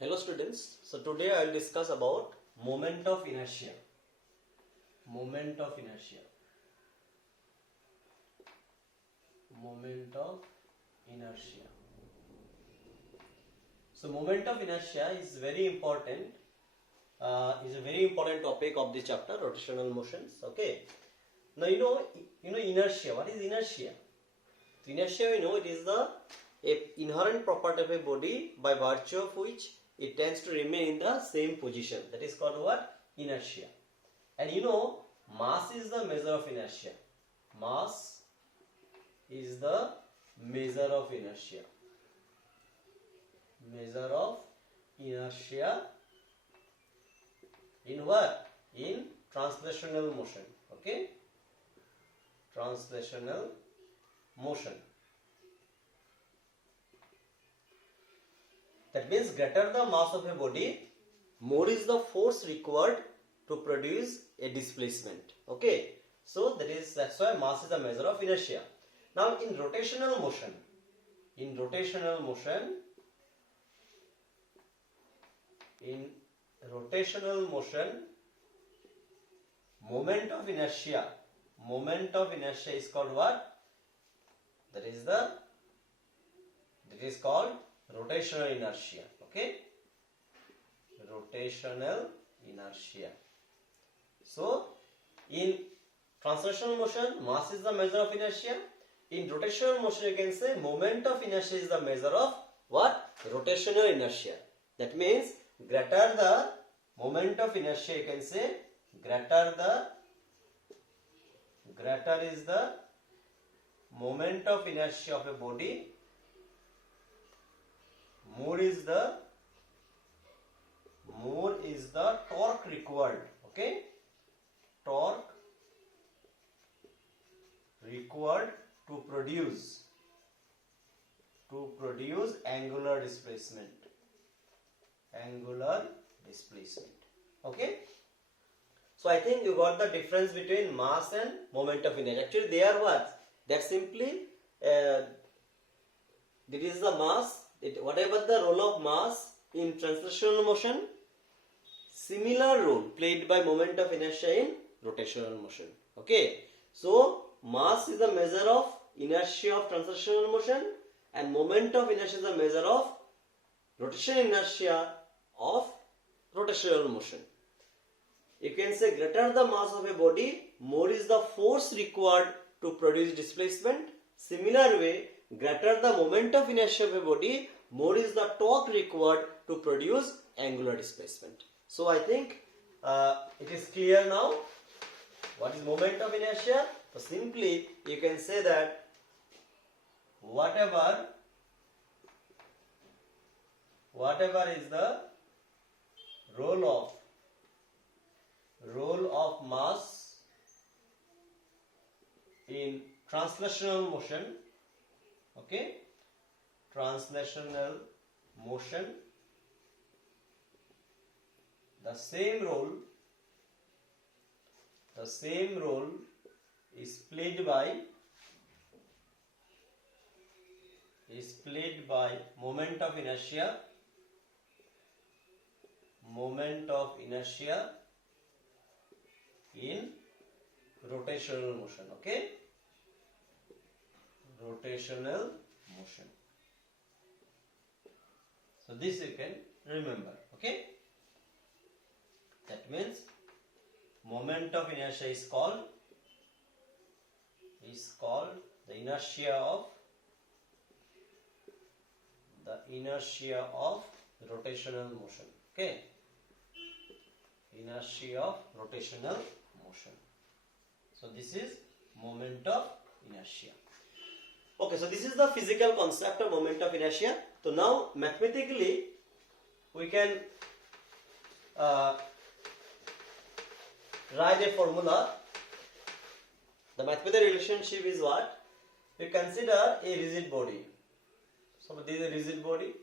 Hello students, so today I will discuss about moment of inertia. Moment of inertia. Moment of inertia. So moment of inertia is very important. Is a very important topic of the chapter, rotational motions. Okay. Now you know inertia. What is inertia? Inertia, we know it is the inherent property of a body by virtue of which it tends to remain in the same position. That is called what? Inertia. And you know, mass is the measure of inertia. Mass is the measure of inertia. Measure of inertia in what? In translational motion. Okay? Translational motion. That means greater the mass of a body, more is the force required to produce a displacement. Okay, so that's why mass is the measure of inertia. Now in rotational motion, moment of inertia is called what? That is called rotational inertia. Okay, rotational inertia. So in translational motion, mass is the measure of inertia. In rotational motion, you can say moment of inertia is the measure of what? Rotational inertia. That means greater the moment of inertia, you can say greater is the moment of inertia of a body, more is the torque required. Okay, torque required to produce angular displacement. Okay, so I think you got the difference between mass and moment of inertia. Actually they are what? That simply it is the mass. Whatever the role of mass in translational motion, similar role played by moment of inertia in rotational motion. Okay, so mass is the measure of inertia of translational motion, and moment of inertia is the measure of rotational inertia of rotational motion. You can say greater the mass of a body, more is the force required to produce displacement. Similar way, greater the moment of inertia of a body, more is the torque required to produce angular displacement. So I think it is clear now what is moment of inertia. So simply you can say that whatever is the role of mass in translational motion. Okay, translational motion, the same role is played by moment of inertia in rotational motion. Okay, rotational motion. So this you can remember. Okay, that means moment of inertia is called the inertia of rotational motion. Okay, inertia of rotational motion. So this is moment of inertia. Okay, so this is the physical concept of moment of inertia. So now mathematically we can write a formula. The mathematical relationship is what? We consider a rigid body. So this is a rigid body.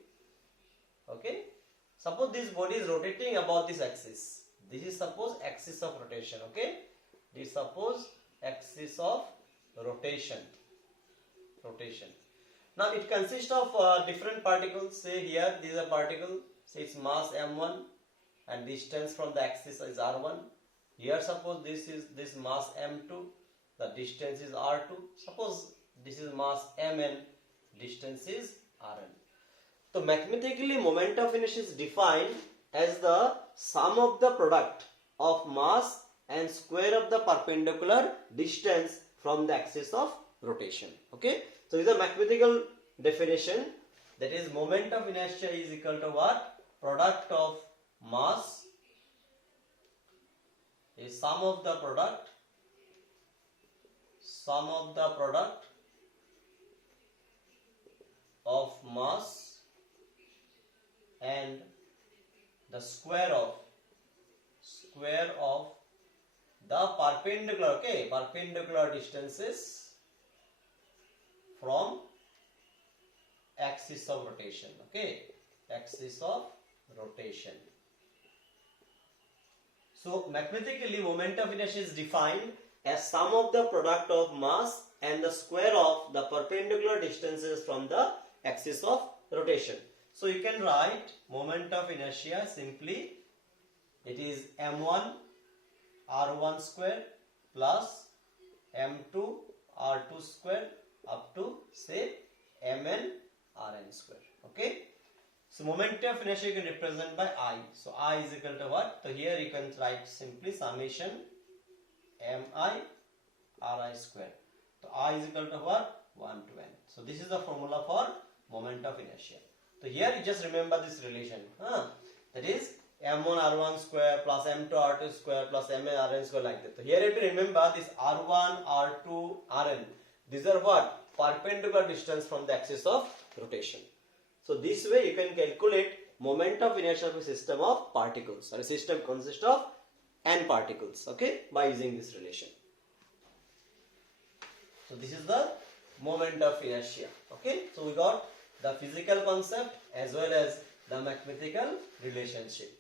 Okay, suppose this body is rotating about this axis. This is suppose axis of rotation. Okay, this suppose axis of rotation. Now it consists of different particles. Say here these are particles. So its mass m1 and distance from the axis is r1. Here suppose this is this mass m2, the distance is r2. Suppose this is mass mn, distance is rn. So mathematically moment of inertia is defined as the sum of the product of mass and square of the perpendicular distance from the axis of rotation. Okay, so this is a mathematical definition, that is moment of inertia is equal to what? Product of mass is sum of the product of mass and the square of the perpendicular distances from axis of rotation. Okay, axis of rotation. So mathematically moment of inertia is defined as sum of the product of mass and the square of the perpendicular distances from the axis of rotation. So you can write moment of inertia simply, it is m1 r1 square plus m2 r2 square up to say mn rn square. Okay, so moment of inertia you can represent by I. So I is equal to what? So here you can write simply summation mi ri square. So I is equal to what? 1 to n. So this is the formula for moment of inertia. So here you just remember this relation. That is m1 r1 square plus m2 r2 square plus mn rn square, like that. So here you have to remember this r1, r2, rn. These are what? Perpendicular distance from the axis of rotation. So this way you can calculate moment of inertia of a system of particles, or a system consists of n particles, okay, by using this relation. So this is the moment of inertia. Okay, so we got the physical concept as well as the mathematical relationship.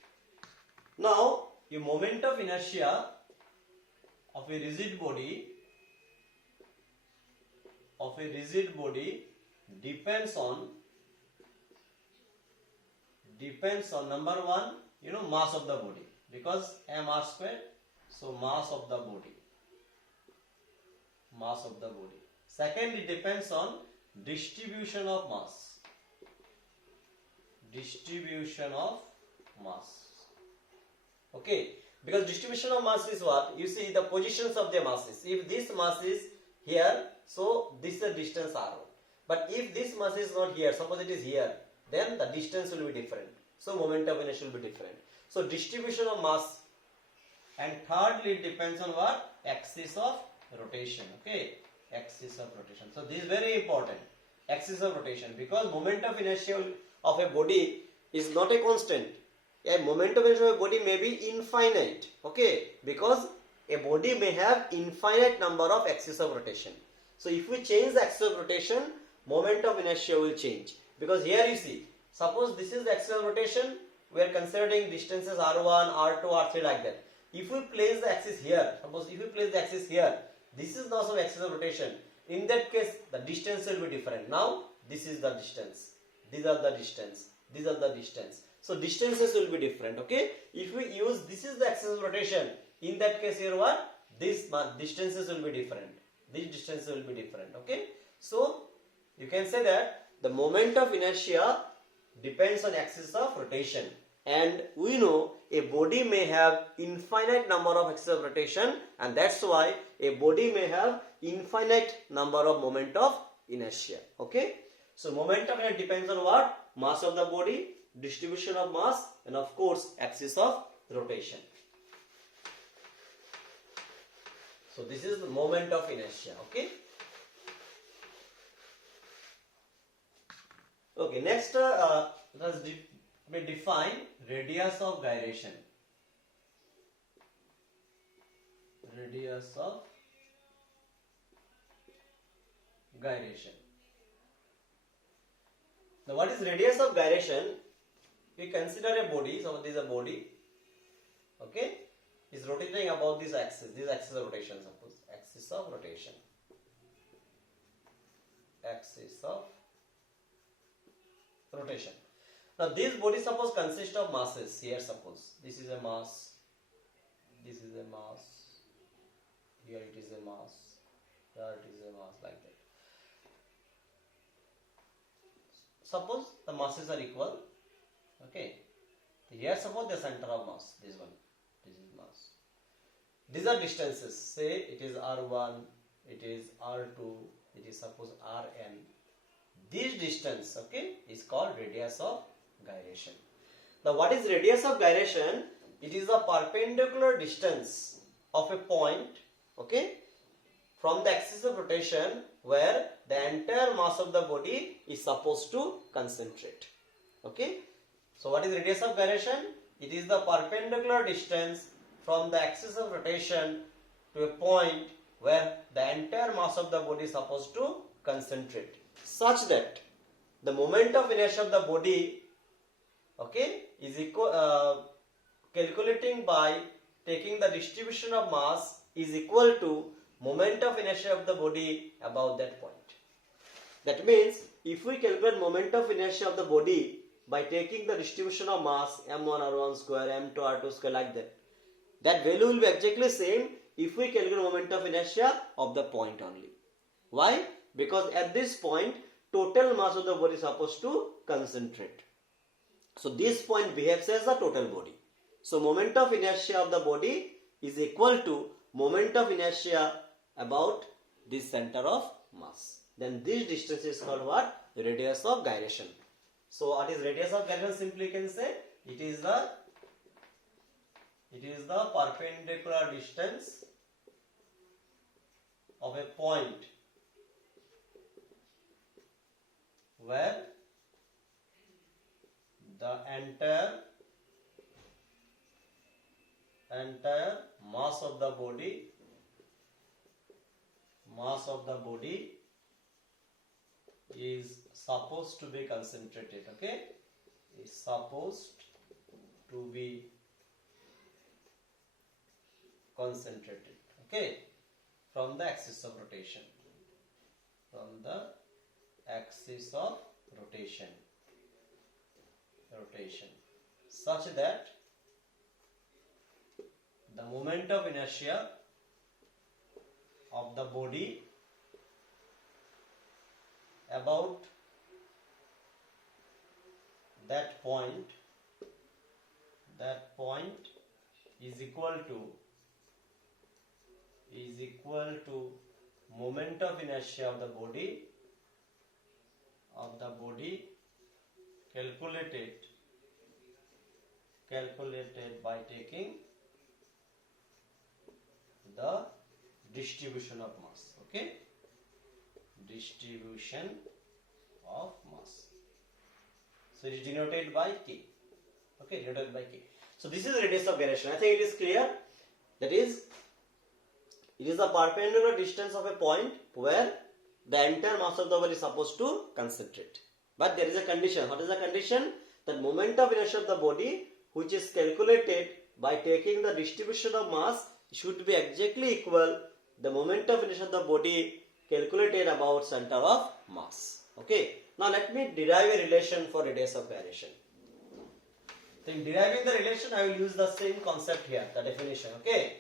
Now, a moment of inertia of a rigid body depends on number one, mass of the body, because mr square, so mass of the body. Second, it depends on distribution of mass. Okay, because distribution of mass is what? You see the positions of the masses. If this mass is here, so this is the distance r1. But if this mass is not here, suppose it is here, then the distance will be different. So moment of inertia will be different. So distribution of mass. And thirdly, it depends on what? Axis of rotation. Okay, axis of rotation. So this is very important. Axis of rotation, because moment of inertia of a body is not a constant. A moment of inertia of a body may be infinite. Okay, because a body may have infinite number of axis of rotation. So if we change the axis of rotation, moment of inertia will change. Because here you see, suppose this is the axis of rotation, we are considering distances r1, r2, r3, like that. If we place the axis here, suppose if we place the axis here, this is also axis of rotation. In that case, the distance will be different. Now, this is the distance. These are the distance. These are the distance. So distances will be different. Okay. If we use this is the axis of rotation, in that case here what? These distances will be different. These distances will be different. Okay. So you can say that the moment of inertia depends on axis of rotation, and we know a body may have infinite number of axis of rotation, and that's why a body may have infinite number of moment of inertia. Okay. So moment of inertia depends on what? Mass of the body, distribution of mass, and of course axis of rotation. So this is the moment of inertia. Okay. Okay. Next, let's define radius of gyration. Radius of gyration. Now, what is radius of gyration? We consider a body. So this is a body. Okay, is rotating about this axis. This axis of rotation. Suppose axis of rotation. Axis of rotation. Now this body suppose consists of masses. Here suppose this is a mass, this is a mass, here it is a mass, here it is a mass, like that. Suppose the masses are equal. Okay. Here suppose the center of mass, this one, this is mass. These are distances. Say it is R1, it is R2, it is suppose Rn. This distance, okay, is called radius of gyration. Now what is radius of gyration? It is the perpendicular distance of a point, okay, from the axis of rotation where the entire mass of the body is supposed to concentrate. Okay. So what is radius of gyration? It is the perpendicular distance from the axis of rotation to a point where the entire mass of the body is supposed to concentrate, such that the moment of inertia of the body, okay, is equal, calculating by taking the distribution of mass is equal to moment of inertia of the body above that point. That means if we calculate moment of inertia of the body by taking the distribution of mass m1 r1 square, m2 r2 square, like that, that value will be exactly same if we calculate moment of inertia of the point only. Why? Because at this point total mass of the body is supposed to concentrate. So this point behaves as the total body. So moment of inertia of the body is equal to moment of inertia about this center of mass. Then this distance is called what? Radius of gyration. So what is radius of gyration? Simply you can say it is the perpendicular distance of a point where the entire mass of the body is supposed to be concentrated. Okay, is supposed to be concentrated. Okay, from the axis of rotation. From the axis of rotation. Such that the moment of inertia of the body about that point is equal to moment of inertia of the body calculated by taking the distribution of mass. Okay, distribution of mass. So it is denoted by K. Okay, denoted by K. So this is the radius of gyration. I think it is clear. That is, it is the perpendicular distance of a point where the entire mass of the body is supposed to concentrate. But there is a condition. What is the condition? That moment of inertia of the body, which is calculated by taking the distribution of mass, should be exactly equal the moment of inertia of the body calculated about center of mass. Okay. Now let me derive a relation for radius of gyration. So in deriving the relation, I will use the same concept here, the definition. Okay.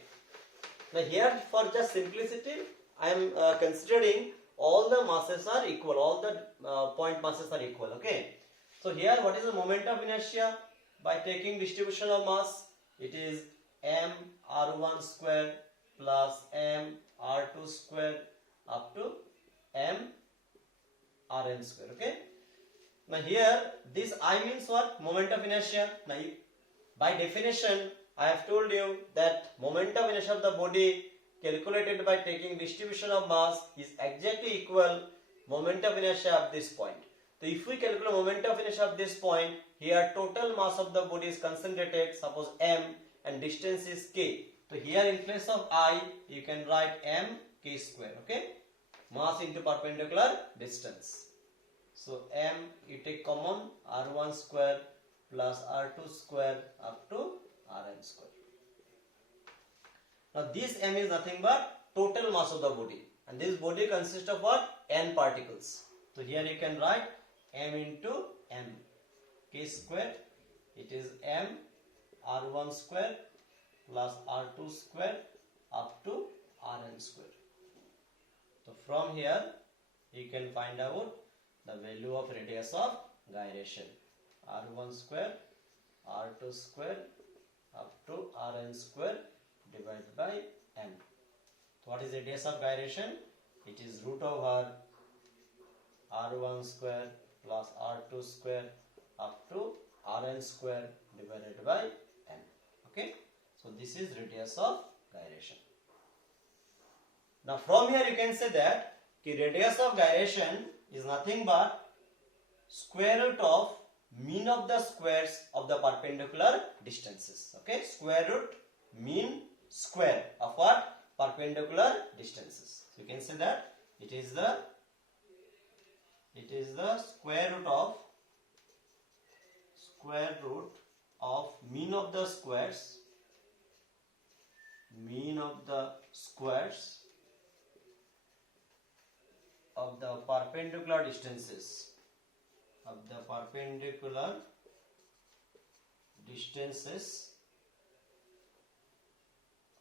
Now here, for just simplicity, I am considering all the masses are equal, all the point masses are equal. Okay. So here, what is the moment of inertia? By taking distribution of mass, it is m r1 square plus m r2 square up to m rn square. Okay. Now here, this I means what? Moment of inertia. Now by definition, I have told you that moment of inertia of the body calculated by taking distribution of mass is exactly equal moment of inertia at this point. So if we calculate moment of inertia at this point, here total mass of the body is concentrated, suppose m, and distance is k. So here in place of I, you can write m k square. Okay, mass into perpendicular distance. So m, you take common, r1 square plus r2 square up to rn square. Now this m is nothing but total mass of the body, and this body consists of what? N particles. So here you can write m into m k square, it is m r1 square plus r2 square up to rn square. So from here you can find out the value of radius of gyration, r1 square r2 square up to rn square divided by m. So what is radius of gyration? It is root over r1 square plus r2 square up to rn square divided by m. Okay, so this is radius of gyration. Now from here you can say that the radius of gyration is nothing but square root of mean of the squares of the perpendicular distances. Okay, square root mean square of what? Perpendicular distances. So you can say that it is the square root of mean of the squares of the perpendicular distances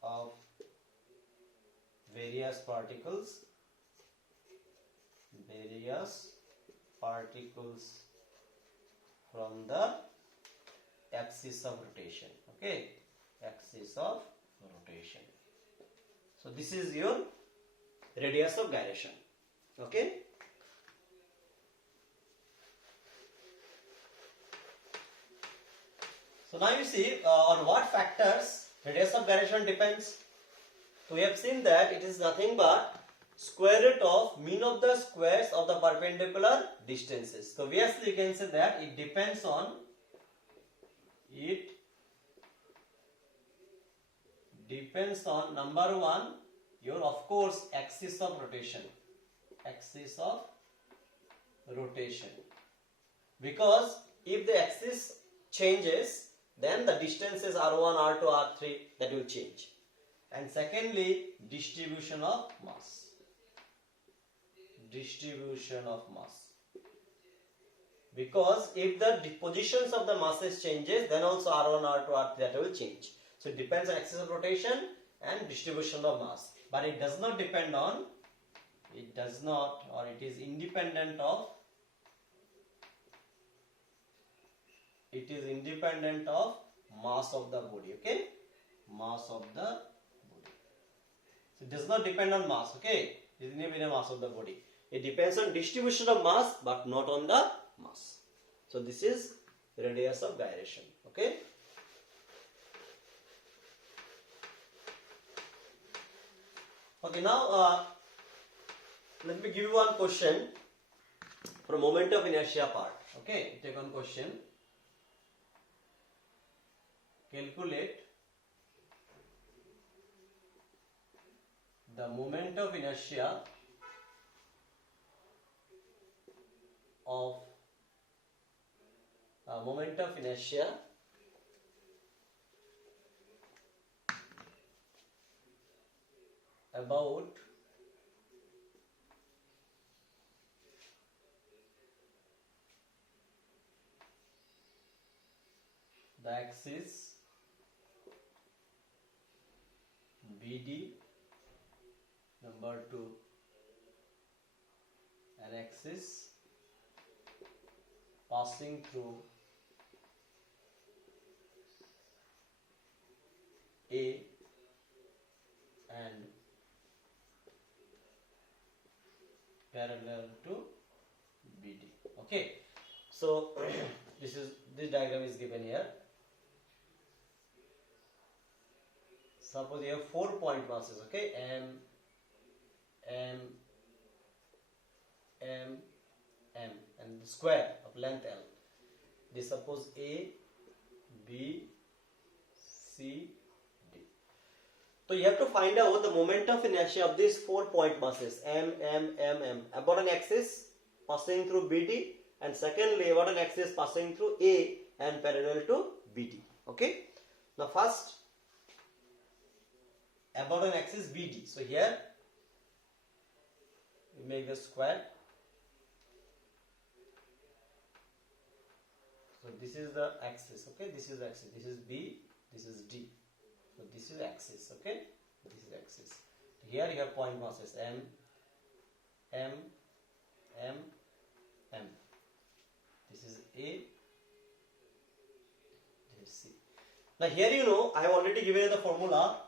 of various particles from the axis of rotation. Okay, axis of rotation. So this is your radius of gyration. Okay. So now you see on what factors radius of gyration depends. So we have seen that it is nothing but square root of mean of the squares of the perpendicular distances. So obviously you can say that it depends on number one, your of course axis of rotation. Because if the axis changes, then the distances r1, r2, r3 that will change. And secondly, distribution of mass. Because if the positions of the masses changes, then also r1, r2, r3 that will change. So it depends on axis of rotation and distribution of mass. But it does not depend on, it is independent of mass of the body. Okay, mass of the body. So it does not depend on mass. Okay, it is independent of mass of the body. It depends on distribution of mass, but not on the mass. So this is radius of gyration. Okay. Okay, now let me give you one question from moment of inertia part. Okay, take one question. Calculate the moment of inertia about the axis BD, number 2, an axis passing through A and parallel to BD. Okay, so this diagram is given here. Suppose you have 4 point masses. Okay, M, and the square of length L. This suppose A, B, C, D. So you have to find out the moment of inertia of these 4 point masses M about an axis passing through BD, and secondly about an axis passing through A and parallel to BD. Okay. Now first about an axis BD. So here we make the square. So this is the axis, okay? This is axis. This is B, this is D. So this is axis, okay? This is axis. Here you have point masses M, M, M, M. This is A, this is C. Now here you know, I have already given you the formula.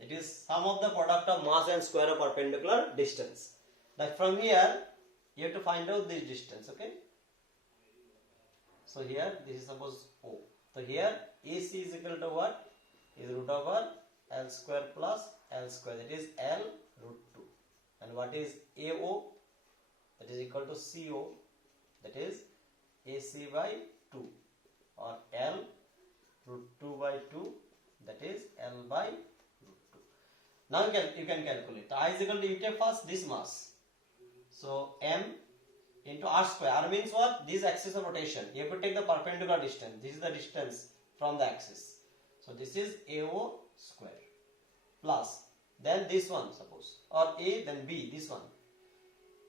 It is sum of the product of mass and square of perpendicular distance. Like from here, you have to find out this distance, okay? So here, this is suppose O. So here, AC is equal to what? Is root over L square plus L square. That is L root 2. And what is AO? That is equal to CO. That is AC by 2. Or L root 2 by 2. That is L by root 2. Now you can calculate. I is equal to, you take first this mass. So M into R square. R means what? This axis of rotation. You have to take the perpendicular distance. This is the distance from the axis. So this is AO square. Plus, then this one suppose. Or A, then B, this one.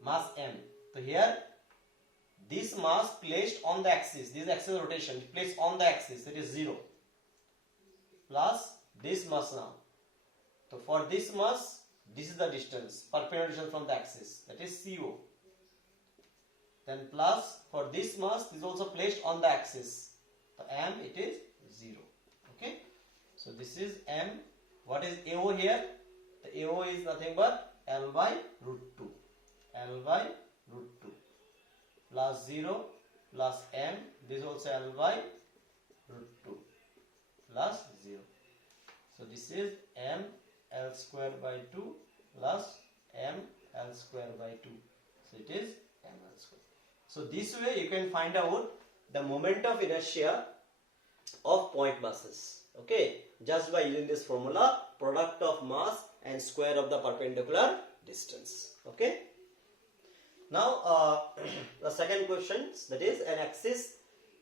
Mass M. So here, this mass placed on the axis. This axis of rotation placed on the axis. It is 0. Plus, this mass now. So for this mass, this is the distance. Perpendicular distance from the axis. That is CO. Then plus for this mass is also placed on the axis. So M it is 0. Okay. So this is M. What is AO here? The AO is nothing but L by root 2. L by root 2. Plus 0 plus M. This is also L by root 2. Plus 0. So this is M L square by 2 plus M L square by 2. So it is M L square. So this way you can find out the moment of inertia of point masses. Okay, just by using this formula, product of mass and square of the perpendicular distance. Okay. Now the second question, that is an axis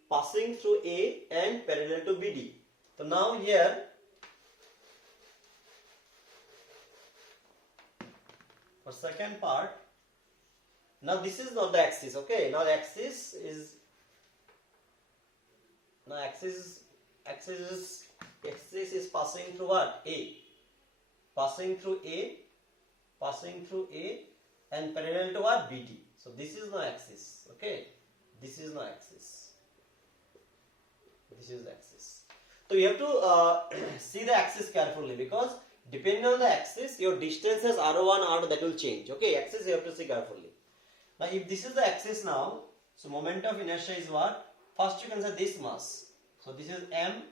passing through A and parallel to BD. So now here for second part. Now this is not the axis, okay? Now the axis is passing through what? A. Passing through A and parallel to what? BD. So this is no axis, okay? This is no axis. This is the axis. So you have to see the axis carefully, because depending on the axis, your distances R1, R2 that will change. Okay, axis you have to see carefully. Now if this is the axis now, so moment of inertia is what? First you can say this mass. So this is M.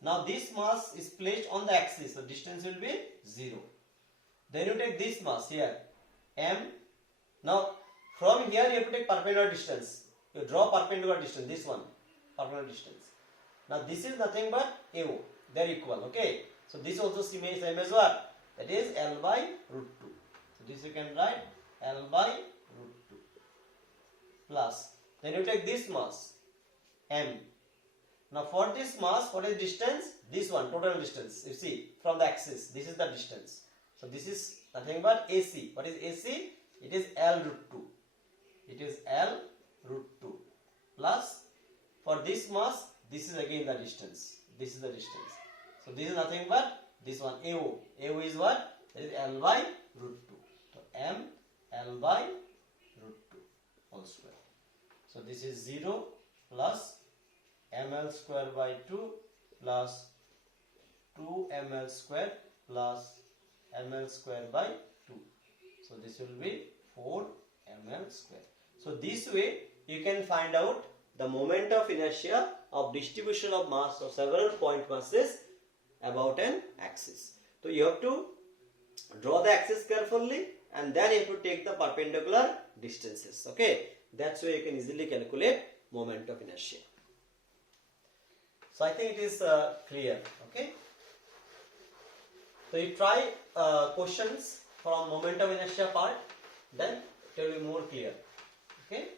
Now this mass is placed on the axis, so distance will be 0. Then you take this mass here, M. Now from here you have to take perpendicular distance. You draw perpendicular distance, this one, perpendicular distance. Now this is nothing but AO, they are equal, okay. So this also same as what? That is L by root 2. So this you can write L by root 2. Plus, then you take this mass, M. Now for this mass, what is distance? This one, total distance. You see, from the axis, this is the distance. So this is nothing but AC. What is AC? It is L root 2. It is L root 2. Plus, for this mass, this is again the distance. This is the distance. So this is nothing but this one, AO. AO is what? That is L by root 2. So M L by root 2 whole square. So this is 0 plus ml square by 2 plus 2ml square plus ml square by 2. So this will be 4ml square. So this way you can find out the moment of inertia of distribution of mass of several point masses about an axis. So you have to draw the axis carefully and then you have to take the perpendicular distances. Okay, that's why you can easily calculate moment of inertia. So I think it is clear. Okay. So you try questions from moment of inertia part, then it will be more clear. Okay.